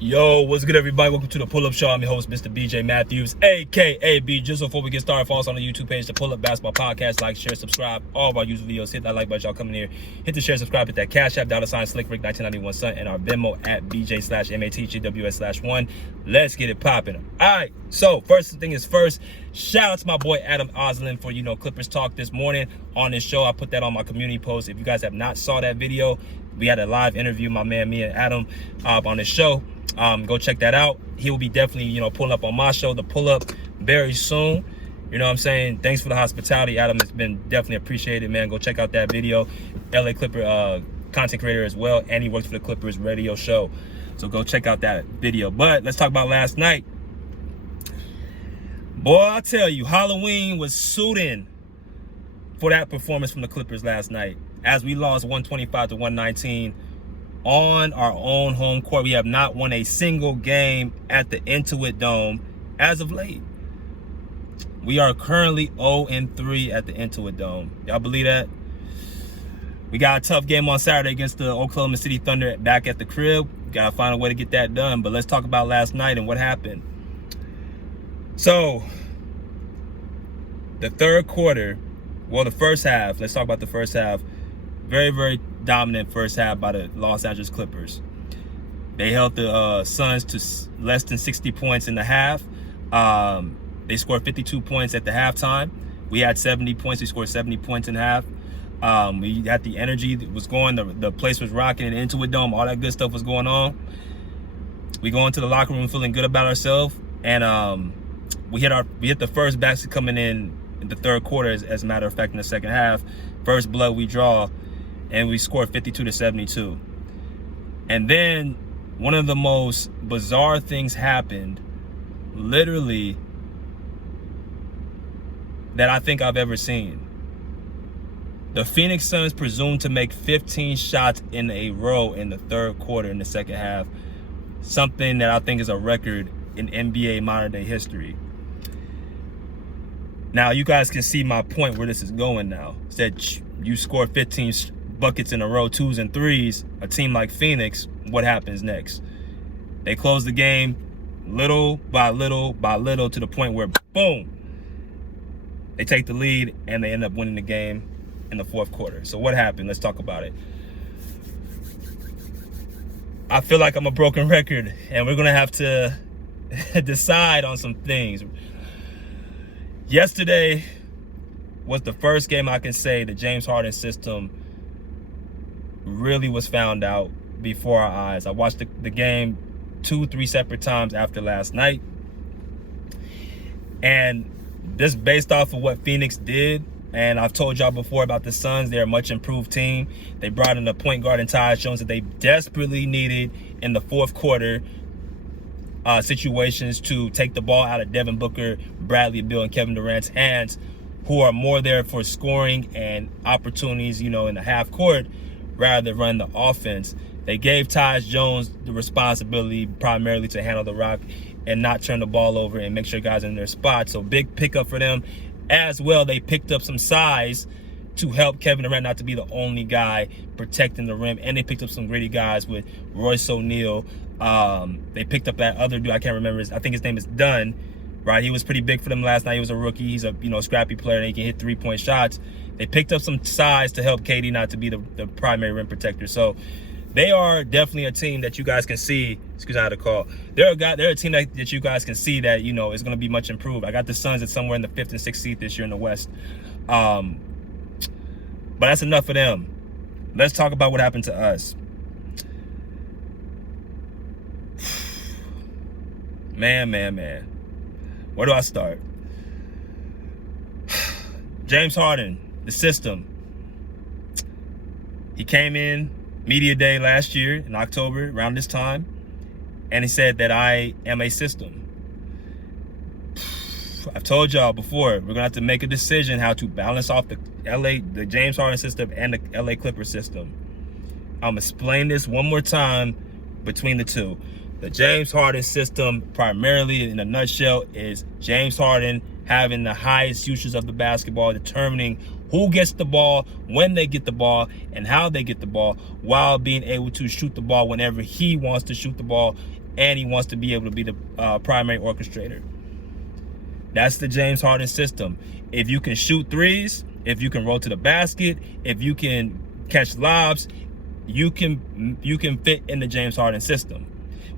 Yo, what's good, everybody? Welcome to the Pull-Up Show. I'm your host, Mr. BJ Matthews, a.k.a. B. Just before we get started, follow us on the YouTube page, the Pull-Up Basketball Podcast. Like, share, subscribe. All of our YouTube videos. Hit that like button, y'all coming here. Hit the share, subscribe, hit that Cash App, $SlickRick1991 son, and our Venmo at BJ/MATGWS/1. Let's get it popping. All right, so first thing is first, shout out to my boy Adam Oslin for, Clippers Talk this morning on this show. I put that on my community post. If you guys have not saw that video, we had a live interview, me and Adam, on the show. Go check that out. He will be definitely, pulling up on my show, The Pull Up, very soon. You know what I'm saying? Thanks for the hospitality, Adam. It's been definitely appreciated, man. Go check out that video. LA Clipper content creator as well, and he works for the Clippers radio show. So go check out that video. But let's talk about last night. Boy, I tell you, Halloween was suiting for that performance from the Clippers last night. As we lost 125-119 on our own home court. We have not won a single game at the Intuit Dome as of late. We are currently 0-3 at the Intuit Dome. Y'all believe that? We got a tough game on Saturday against the Oklahoma City Thunder back at the crib. Got to find a way to get that done. But let's talk about last night and what happened. So, the third quarter, the first half, let's talk about the first half. Very, very dominant first half by the Los Angeles Clippers. They held the Suns to less than 60 points in the half. They scored 52 points at the halftime. We had 70 points. We scored 70 points in half. We had the energy that was going. The place was rocking into a dome. All that good stuff was going on. We go into the locker room feeling good about ourselves. And we hit the first basket coming in the third quarter, as a matter of fact, in the second half. First blood we draw. And we scored 52-72. And then one of the most bizarre things happened, literally, that I think I've ever seen. The Phoenix Suns presumed to make 15 shots in a row in the third quarter in the second half. Something that I think is a record in NBA modern day history. Now, you guys can see my point where this is going now. It's that you score 15 buckets in a row, 2s and 3s, a team like Phoenix, what happens next? They close the game little by little by little to the point where, boom, they take the lead and they end up winning the game in the fourth quarter. So what happened? Let's talk about it. I feel like I'm a broken record, and we're going to have to decide on some things. Yesterday was the first game I can say the James Harden system really was found out before our eyes. I watched the game 2-3 separate times after last night. And this based off of what Phoenix did, and I've told y'all before about the Suns, they're a much improved team. They brought in a point guard in Tyus Jones that they desperately needed in the fourth quarter situations to take the ball out of Devin Booker, Bradley Beal, and Kevin Durant's hands, who are more there for scoring and opportunities, in the half court, rather than run the offense. They gave Tyus Jones the responsibility primarily to handle the rock and not turn the ball over and make sure guys are in their spot. So big pickup for them. As well, they picked up some size to help Kevin Durant not to be the only guy protecting the rim. And they picked up some gritty guys with Royce O'Neal. They picked up that other dude, I can't remember I think his name is Dunn. Right, he was pretty big for them last night. He was a rookie. He's a scrappy player and he can hit 3-point shots. They picked up some size to help KD not to be the primary rim protector. So they are definitely a team that you guys can see. Excuse me, I had a call. They're a team that you guys can see that is going to be much improved. I got the Suns at somewhere in the 5th and 6th seed this year in the West. But that's enough for them. Let's talk about what happened to us. Man. Where do I start? James Harden, the system. He came in media day last year in October, around this time, and he said that I am a system. I've told y'all before, we're gonna have to make a decision how to balance off the James Harden system and the LA Clippers system. I'm gonna explain this one more time between the two. The James Harden system, primarily in a nutshell, is James Harden having the highest usage of the basketball, determining who gets the ball, when they get the ball, and how they get the ball, while being able to shoot the ball whenever he wants to shoot the ball, and he wants to be able to be the primary orchestrator. That's the James Harden system. If you can shoot threes, if you can roll to the basket, if you can catch lobs, you can fit in the James Harden system.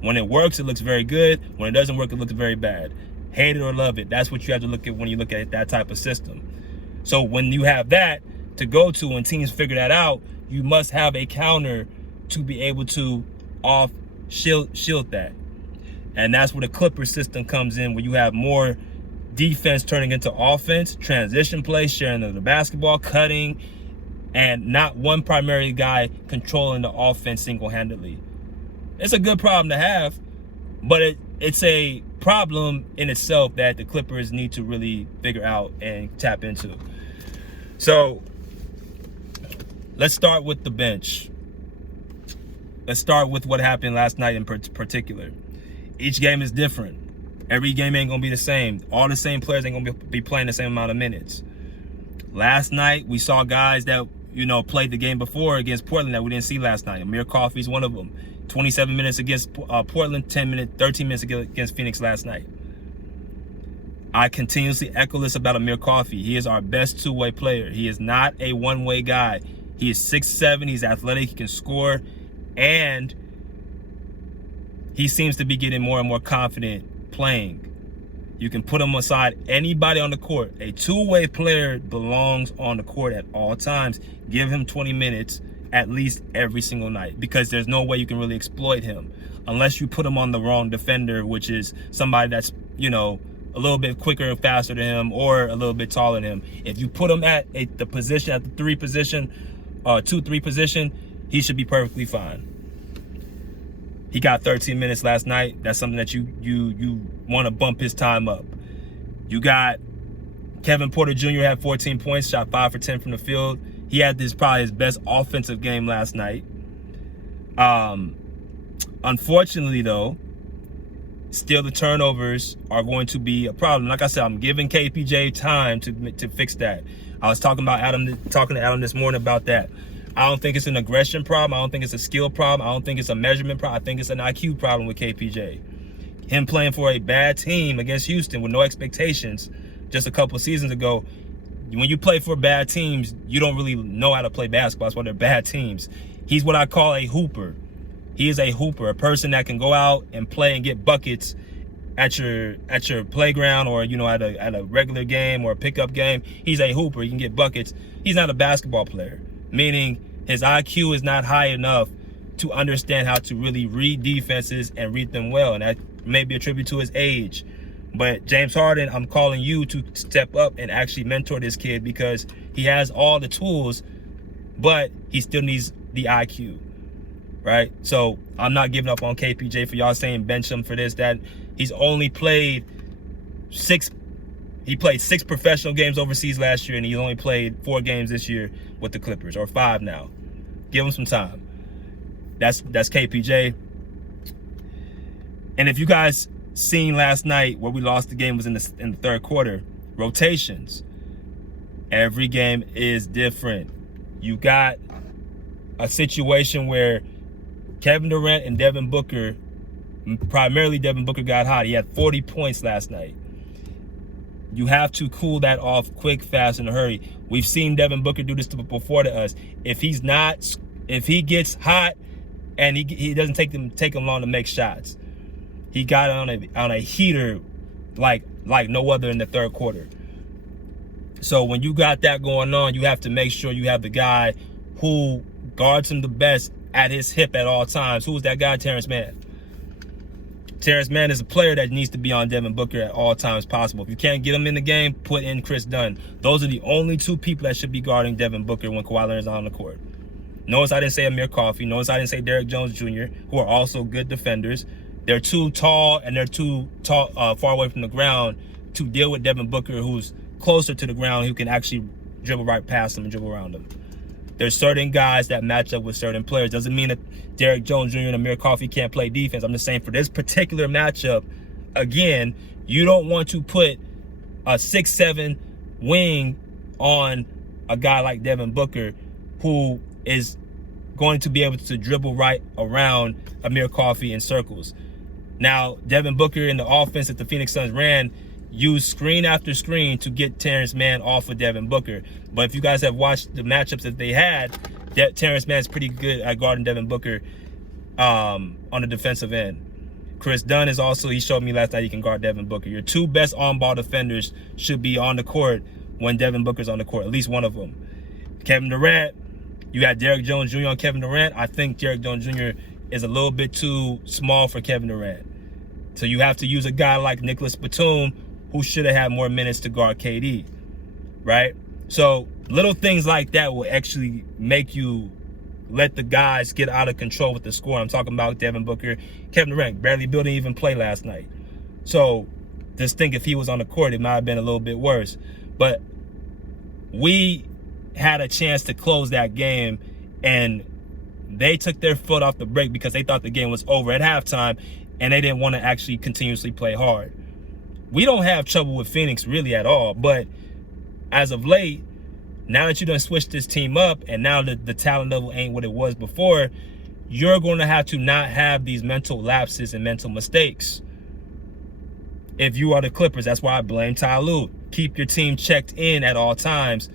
When it works, it looks very good. When it doesn't work, it looks very bad. Hate it or love it. That's what you have to look at when you look at that type of system. So when you have that to go to and teams figure that out, you must have a counter to be able to shield that. And that's where the Clippers system comes in, where you have more defense turning into offense, transition play, sharing of the basketball, cutting, and not one primary guy controlling the offense single-handedly. It's a good problem to have, but it's a problem in itself that the Clippers need to really figure out and tap into. So let's start with the bench. Let's start with what happened last night in particular. Each game is different. Every game ain't going to be the same. All the same players ain't going to be playing the same amount of minutes. Last night, we saw guys that, played the game before against Portland that we didn't see last night. Amir Coffey's one of them. 27 minutes against Portland, 13 minutes against Phoenix last night. I continuously echo this about Amir Coffey. He is our best two-way player. He is not a one-way guy. He is 6'7", he's athletic, he can score, and he seems to be getting more and more confident playing. You can put him aside anybody on the court. A two-way player belongs on the court at all times. Give him 20 minutes at least every single night, because there's no way you can really exploit him unless you put him on the wrong defender, which is somebody that's, a little bit quicker and faster than him or a little bit taller than him. If you put him at the position, at the 2-3 position, he should be perfectly fine. He got 13 minutes last night. That's something that you want to bump his time up. You got Kevin Porter Jr. had 14 points, shot 5 for 10 from the field. He had probably his best offensive game last night. Unfortunately, though, still the turnovers are going to be a problem. Like I said, I'm giving KPJ time to fix that. I was talking to Adam this morning about that. I don't think it's an aggression problem. I don't think it's a skill problem. I don't think it's a measurement problem. I think it's an IQ problem with KPJ. Him playing for a bad team against Houston with no expectations just a couple seasons ago. When you play for bad teams, you don't really know how to play basketball. That's why they're bad teams. He's what I call a hooper. He is a hooper, a person that can go out and play and get buckets at your playground, or at a regular game or a pickup game. He's a hooper. He can get buckets. He's not a basketball player, meaning his IQ is not high enough to understand how to really read defenses and read them well, and that may be a tribute to his age. But James Harden, I'm calling you to step up and actually mentor this kid, because he has all the tools, but he still needs the IQ, right? So I'm not giving up on KPJ for y'all saying bench him for this, that. He's only played 6 professional games overseas last year, and he only played 4 games this year with the Clippers, or 5 now. Give him some time. That's KPJ. And if you guys seen last night where we lost the game was in the third quarter, rotations. Every game is different. You got a situation where Kevin Durant and Devin Booker, primarily Devin Booker, got hot. He had 40 points last night. You have to cool that off quick, fast, in a hurry. We've seen Devin Booker do this before to us. If he gets hot and he doesn't take him long to make shots. He got on a heater like no other in the third quarter. So when you got that going on, you have to make sure you have the guy who guards him the best at his hip at all times. Who's that guy? Terrence Mann. Terrence Mann is a player that needs to be on Devin Booker at all times possible. If you can't get him in the game, put in Chris Dunn. Those are the only 2 people that should be guarding Devin Booker when Kawhi Leonard's on the court. Notice I didn't say Amir Coffey. Notice I didn't say Derrick Jones Jr., who are also good defenders. They're too tall, and they're too far away from the ground to deal with Devin Booker, who's closer to the ground, who can actually dribble right past him and dribble around him. There's certain guys that match up with certain players. Doesn't mean that Derrick Jones Jr. and Amir Coffey can't play defense. I'm just saying for this particular matchup, again, you don't want to put a 6'7" wing on a guy like Devin Booker who is going to be able to dribble right around Amir Coffey in circles. Now, Devin Booker in the offense that the Phoenix Suns ran used screen after screen to get Terrence Mann off of Devin Booker. But if you guys have watched the matchups that they had, Terrence Mann's pretty good at guarding Devin Booker on the defensive end. Chris Dunn is also, he showed me last night he can guard Devin Booker. Your two best on-ball defenders should be on the court when Devin Booker's on the court, at least one of them. Kevin Durant, you got Derrick Jones Jr. on Kevin Durant. I think Derrick Jones Jr. is a little bit too small for Kevin Durant. So you have to use a guy like Nicholas Batum, who should have had more minutes to guard KD, right? So little things like that will actually make you let the guys get out of control with the score. I'm talking about Devin Booker. Kevin Durant, Bradley Beal didn't even play last night. So just think if he was on the court, it might have been a little bit worse. But we had a chance to close that game, and they took their foot off the brake because they thought the game was over at halftime, and they didn't want to actually continuously play hard. We don't have trouble with Phoenix really at all, but as of late, now that you done switched this team up and now the talent level ain't what it was before, you're going to have to not have these mental lapses and mental mistakes. If you are the Clippers, that's why I blame Ty Lue. Keep your team checked in at all times.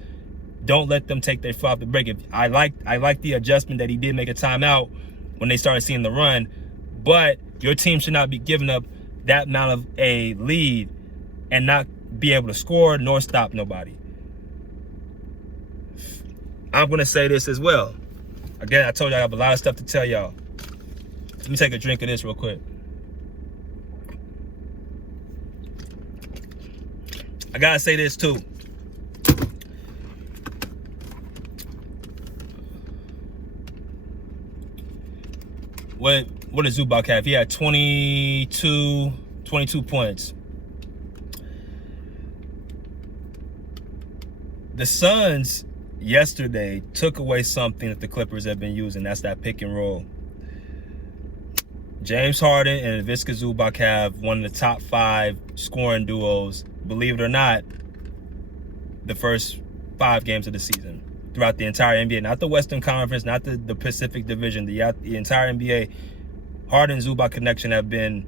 Don't let them take their foot off the brake. I like the adjustment that he did make a timeout when they started seeing the run, but your team should not be giving up that amount of a lead and not be able to score nor stop nobody. I'm going to say this as well. Again, I told you I have a lot of stuff to tell y'all. Let me take a drink of this real quick. I got to say this too. What does Zubac have? He had 22 points. The Suns yesterday took away something that the Clippers have been using. That's that pick and roll. James Harden and Ivica Zubac have one of the top 5 scoring duos, believe it or not, the first 5 games of the season throughout the entire NBA. Not the Western Conference, not the Pacific Division, the entire NBA. Harden-Zubac connection have been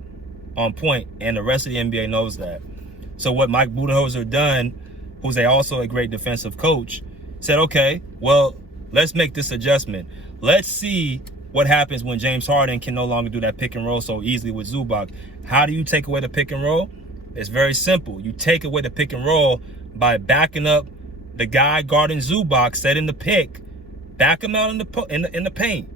on point, and the rest of the NBA knows that. So what Mike Budenholzer done, who's also a great defensive coach, said, okay, well, let's make this adjustment. Let's see what happens when James Harden can no longer do that pick and roll so easily with Zubac. How do you take away the pick and roll? It's very simple. You take away the pick and roll by backing up the guy guarding Zubac, setting the pick, back him out in the paint.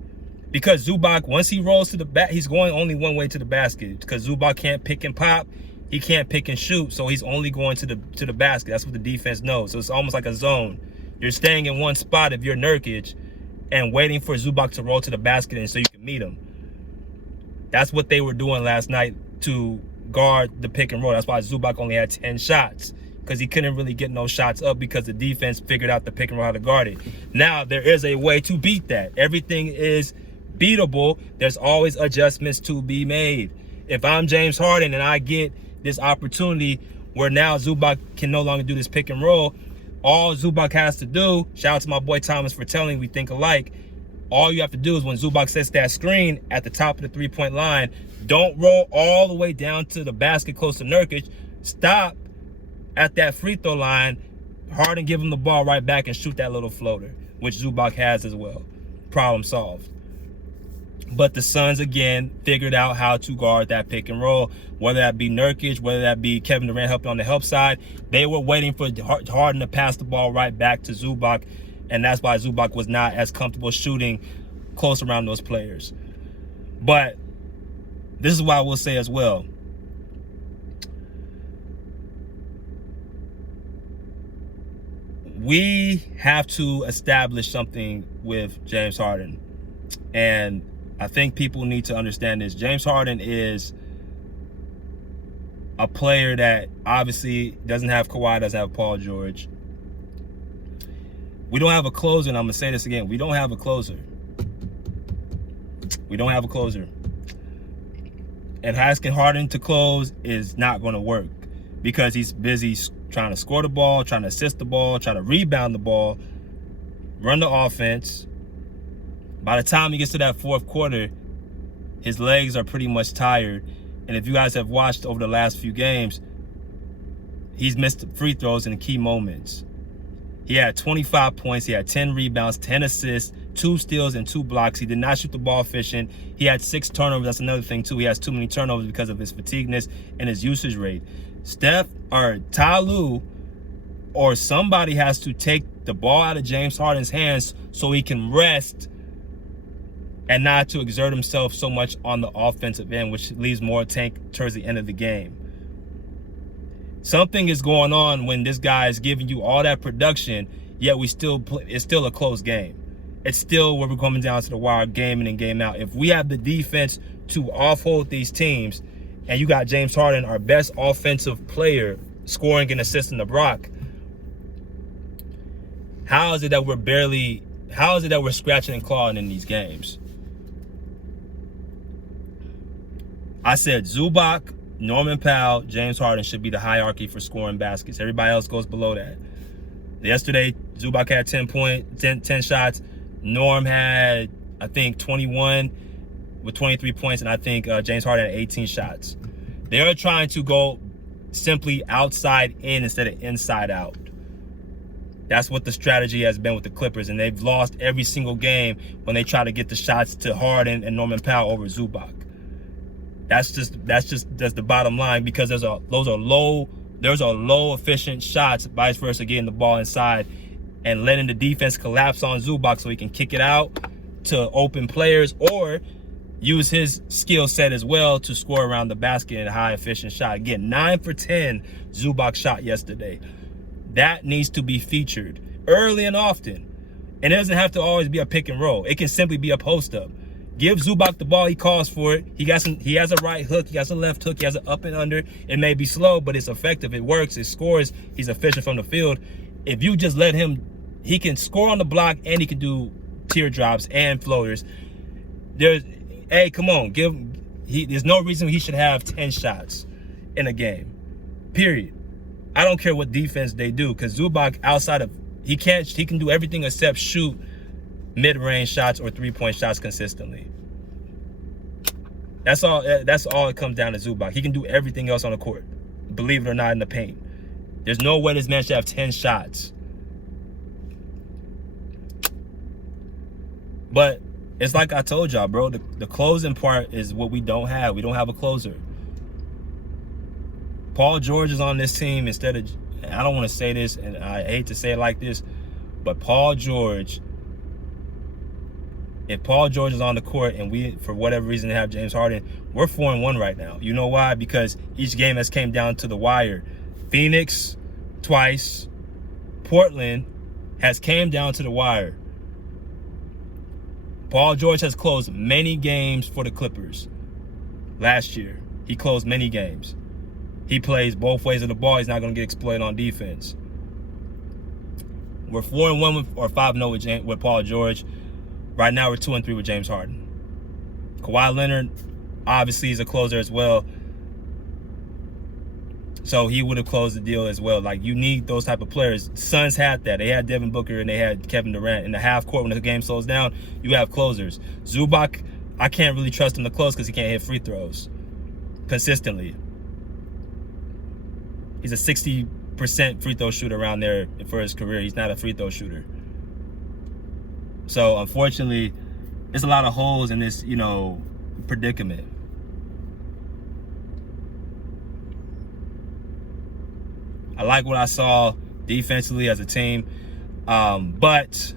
Because Zubac, once he rolls to the back, he's going only one way to the basket. Because Zubac can't pick and pop, he can't pick and shoot, so he's only going to the basket. That's what the defense knows. So it's almost like a zone. You're staying in one spot if you're Nurkic and waiting for Zubac to roll to the basket and so you can meet him. That's what they were doing last night to guard the pick and roll. That's why Zubac only had 10 shots, because he couldn't really get no shots up because the defense figured out the pick and roll how to guard it. Now, there is a way to beat that. Everything is beatable. There's always adjustments to be made. If I'm James Harden and I get this opportunity where now Zubac can no longer do this pick and roll, all Zubac has to do, shout out to my boy Thomas for telling we think alike, all you have to do is when Zubac sets that screen at the top of the three-point line, don't roll all the way down to the basket close to Nurkic. Stop at that free throw line. Harden give him the ball right back and shoot that little floater, which Zubac has as well. Problem solved. But the Suns, again, figured out how to guard that pick and roll, whether that be Nurkic, whether that be Kevin Durant helping on the help side. They were waiting for Harden to pass the ball right back to Zubac, and that's why Zubac was not as comfortable shooting close around those players. But this is what I will say as well. We have to establish something with James Harden. And I think people need to understand this. James Harden is a player that obviously doesn't have Kawhi, doesn't have Paul George. We don't have a closer, and I'm going to say this again. We don't have a closer. We don't have a closer. And asking Harden to close is not going to work because he's busy trying to score the ball, trying to assist the ball, trying to rebound the ball. run the offense. By the time he gets to that fourth quarter, his legs are pretty much tired. And if you guys have watched over the last few games, he's missed free throws in key moments. He had 25 points. He had 10 rebounds, 10 assists, 2 steals, and 2 blocks. He did not shoot the ball efficient. He had 6 turnovers. That's another thing, too. He has too many turnovers because of his fatigueness and his usage rate. Steph or Ty Lue or somebody has to take the ball out of James Harden's hands so he can rest and not to exert himself so much on the offensive end, which leaves more tank towards the end of the game. Something is going on when this guy is giving you all that production, yet it's still a close game. It's still where we're coming down to the wire, game in and game out. If we have the defense to offhold these teams, and you got James Harden, our best offensive player, scoring and assisting the Brock, how is it that we're scratching and clawing in these games? I said Zubac, Norman Powell, James Harden should be the hierarchy for scoring baskets. Everybody else goes below that. Yesterday, Zubac had 10 shots. Norm had, I think, 21 with 23 points, and I think James Harden had 18 shots. They are trying to go simply outside in instead of inside out. That's what the strategy has been with the Clippers, and they've lost every single game when they try to get the shots to Harden and Norman Powell over Zubac. That's the bottom line, because there's a low efficient shots, vice versa, getting the ball inside and letting the defense collapse on Zubac so he can kick it out to open players or use his skill set as well to score around the basket in a high efficient shot. Again, 9 for 10 Zubac shot yesterday. That needs to be featured early and often. And it doesn't have to always be a pick and roll. It can simply be a post up. Give Zubac the ball, he calls for it. He has a right hook, he has a left hook, he has an up and under. It may be slow, but it's effective. It works, it scores. He's efficient from the field. If you just let him, he can score on the block and he can do teardrops and floaters. Hey, come on, there's no reason he should have 10 shots in a game. Period. I don't care what defense they do, because Zubac, he can do everything except shoot mid-range shots or three-point shots consistently. That's all it comes down to Zubac. He can do everything else on the court, believe it or not, in the paint. There's no way this man should have 10 shots. But it's like I told y'all, bro, the closing part is what we don't have. We don't have a closer. Paul George is on this team instead of, I don't want to say this, and I hate to say it like this, but Paul George, if Paul George is on the court and we, for whatever reason, have James Harden, we're 4-1 right now. You know why? Because each game has came down to the wire. Phoenix twice. Portland has came down to the wire. Paul George has closed many games for the Clippers. Last year, he closed many games. He plays both ways of the ball. He's not going to get exploited on defense. We're 4-1 or 5-0 with Paul George. Right now, we're 2-3 with James Harden. Kawhi Leonard, obviously, is a closer as well. So he would have closed the deal as well. Like, you need those type of players. Suns had that. They had Devin Booker and they had Kevin Durant. In the half court, when the game slows down, you have closers. Zubac, I can't really trust him to close because he can't hit free throws consistently. He's a 60% free throw shooter around there for his career. He's not a free throw shooter. So, unfortunately, there's a lot of holes in this, predicament. I like what I saw defensively as a team, but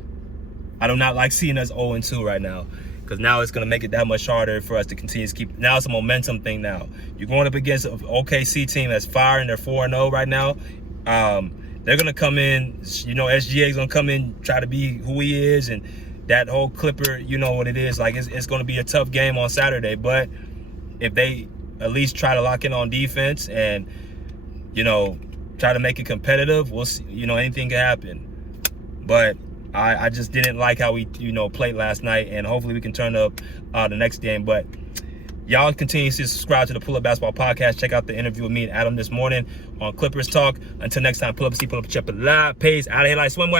I do not like seeing us 0-2 right now, because now it's going to make it that much harder for us to continue to keep. Now it's a momentum thing now. You're going up against an OKC team that's firing. They're 4-0 right now. They're going to come in, SGA is going to come in, try to be who he is, and that whole Clipper, you know what it is. Like, it's going to be a tough game on Saturday, but if they at least try to lock in on defense and, try to make it competitive, we'll see, anything can happen. But I just didn't like how we, played last night, and hopefully we can turn up the next game. But y'all continue to subscribe to the Pull Up Basketball Podcast. Check out the interview with me and Adam this morning on Clippers Talk. Until next time, pull up a seat, pull up a chip, live pace, out of here like swimwear.